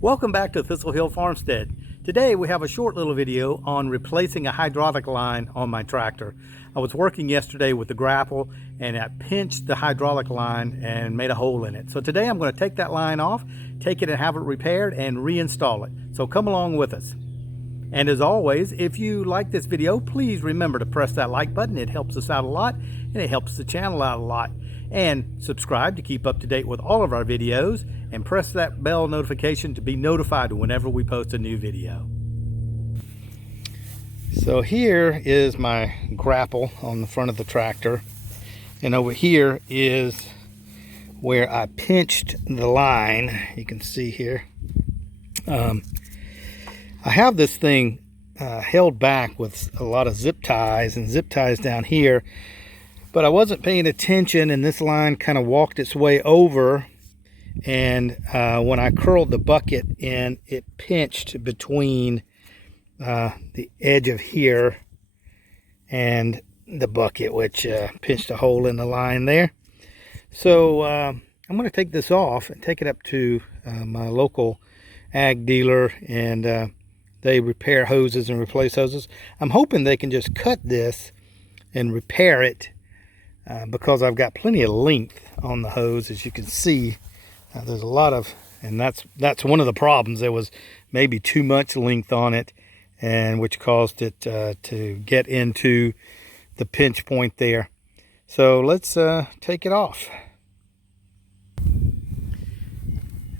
Welcome back to Thistle Farmstead. Today we have a short little video on replacing a hydraulic line on my tractor. I was working yesterday with the grapple and I pinched the hydraulic line and made a hole in it. So today I'm going to take that line off, take it and have it repaired and reinstall it. So come along with us. And as always, if you like this video, please remember to press that like button. It helps us out a lot and it helps the channel out a lot. And subscribe to keep up to date with all of our videos and press that bell notification to be notified whenever we post a new video. So here is my grapple on the front of the tractor, and over here is where I pinched the line. You can see here. I have this thing held back with a lot of zip ties down here, but I wasn't paying attention and this line kind of walked its way over, and when I curled the bucket in, it pinched between the edge of here and the bucket, which pinched a hole in the line there. So I'm going to take this off and take it up to my local ag dealer, and they repair hoses and replace hoses. I'm hoping they can just cut this and repair it because I've got plenty of length on the hose. As you can see, there's a lot of, and that's one of the problems. There was maybe too much length on it, and which caused it to get into the pinch point there. So let's take it off.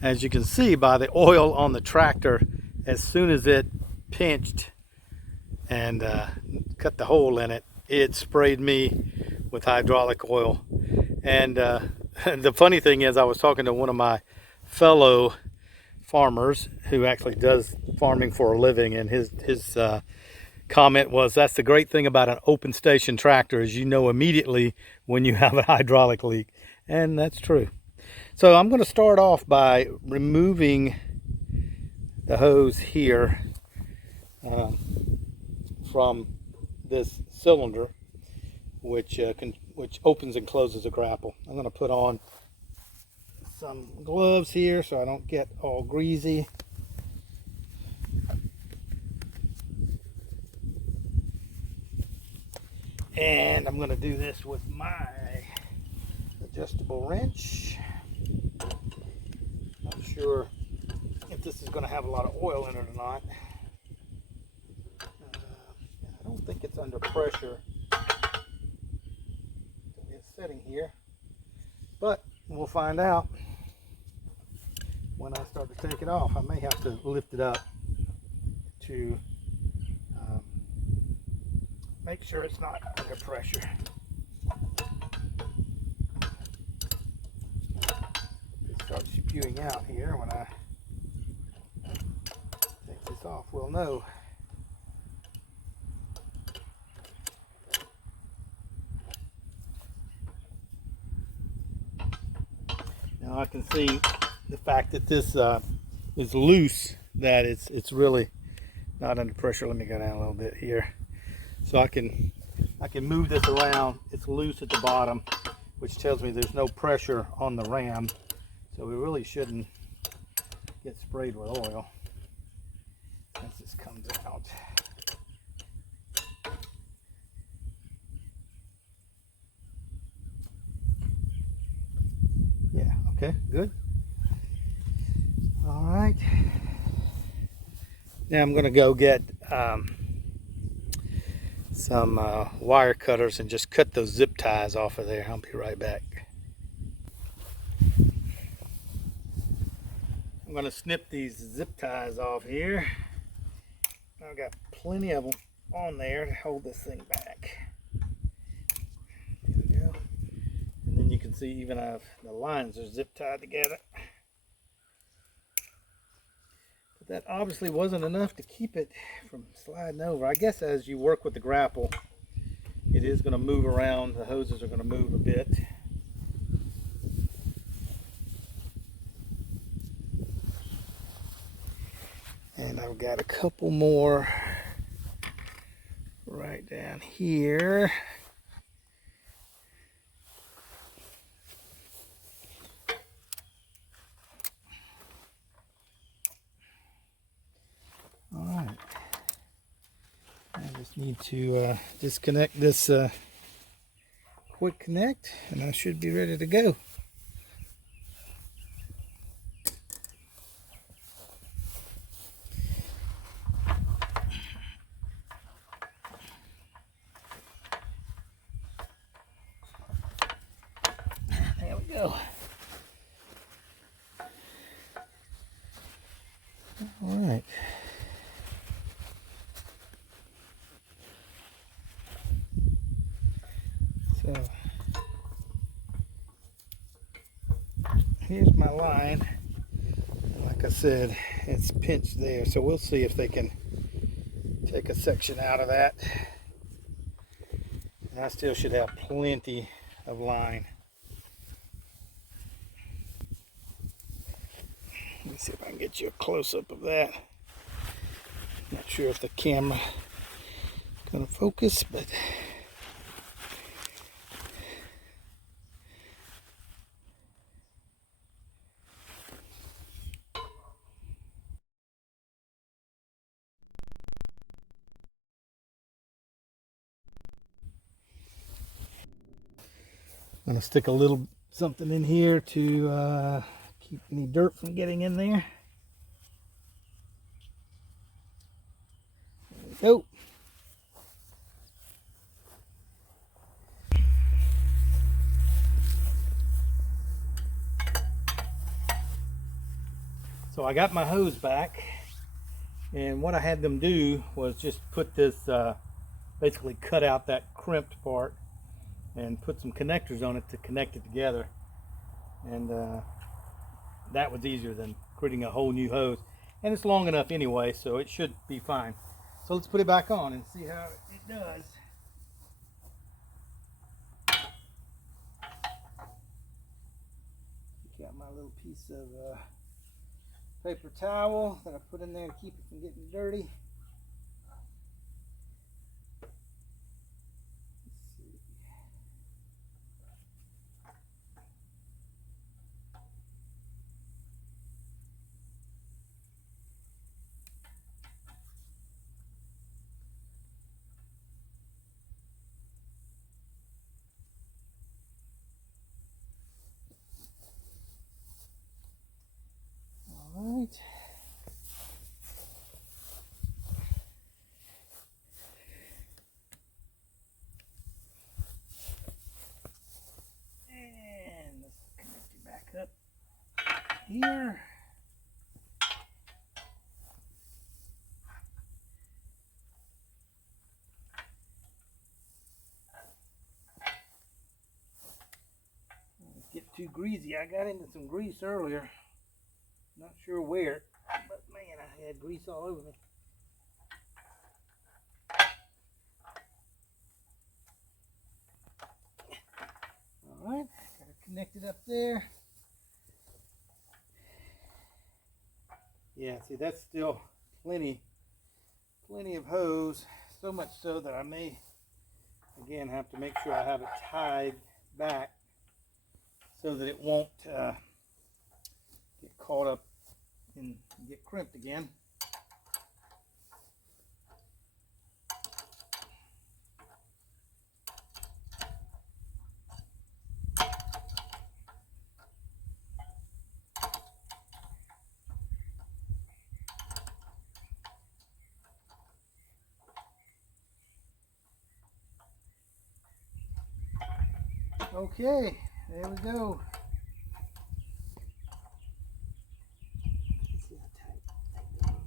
As you can see by the oil on the tractor, as soon as it pinched and cut the hole in it, it sprayed me with hydraulic oil. And the funny thing is, I was talking to one of my fellow farmers who actually does farming for a living, and his comment was, that's the great thing about an open station tractor, is you know immediately when you have a hydraulic leak. And that's true. So I'm going to start off by removing the hose here from this cylinder, which opens and closes the grapple. I'm going to put on some gloves here so I don't get all greasy. And I'm going to do this with my adjustable wrench. Not sure if this is going to have a lot of oil in it or not. I don't think it's under pressure. It's sitting here, but we'll find out when I start to take it off. I may have to lift it up to make sure it's not under pressure. It starts spewing out here when I take this off. We'll know. Now I can see the fact that this is loose, that it's really not under pressure. Let me go down a little bit here so I can move this around. It's loose at the bottom, which tells me there's no pressure on the ram, so we really shouldn't get sprayed with oil as this comes out. Yeah, okay, good. All right, now I'm going to go get some wire cutters and just cut those zip ties off of there. I'll be right back. I'm going to snip these zip ties off here. I've got plenty of them on there to hold this thing back. There we go. And then you can see even the lines are zip tied together. That obviously wasn't enough to keep it from sliding over. I guess as you work with the grapple, it is going to move around. The hoses are going to move a bit. And I've got a couple more right down here. Need to disconnect this quick connect, and I should be ready to go. There we go. All right. So here's my line. Like I said, it's pinched there, so we'll see if they can take a section out of that. And I still should have plenty of line. Let me see if I can get you a close-up of that. Not sure if the camera is going to focus, but I'm going to stick a little something in here to keep any dirt from getting in there. There we go. So I got my hose back, and what I had them do was just put this, basically cut out that crimped part and put some connectors on it to connect it together. And that was easier than creating a whole new hose. And it's long enough anyway, so it should be fine. So let's put it back on and see how it does. Got my little piece of paper towel that I put in there to keep it from getting dirty. All right. And let's connect it back up here. Don't get too greasy. I got into some grease earlier. Not sure where, but man, I had grease all over me. All right, got it connected up there. Yeah, see, that's still plenty of hose. So much so that I may, again, have to make sure I have it tied back so that it won't get caught up and get crimped again. Okay, there we go. Let's see how tight that goes.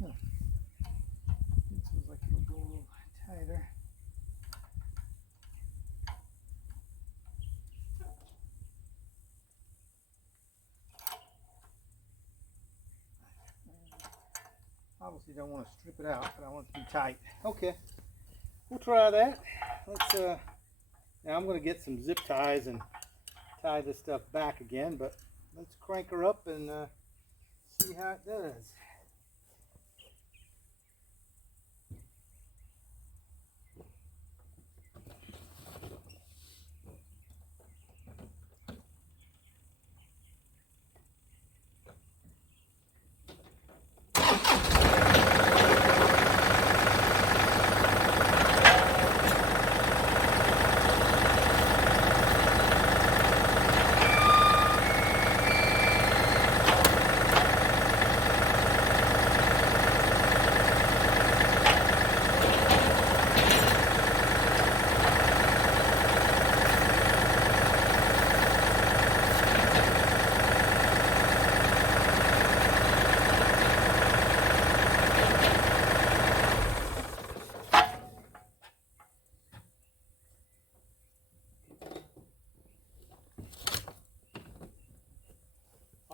Huh. This looks like it'll go a little tighter. Obviously don't want to strip it out, but I want it to be tight. Okay, we'll try that. Let's now I'm going to get some zip ties and tie this stuff back again, but let's crank her up and see how it does.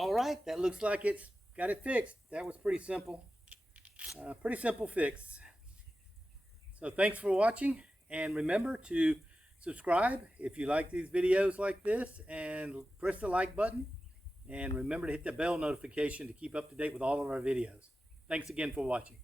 All right, that looks like it's got it fixed. That was pretty simple. Pretty simple fix. So thanks for watching, and remember to subscribe if you like these videos like this, and press the like button, and remember to hit the bell notification to keep up to date with all of our videos. Thanks again for watching.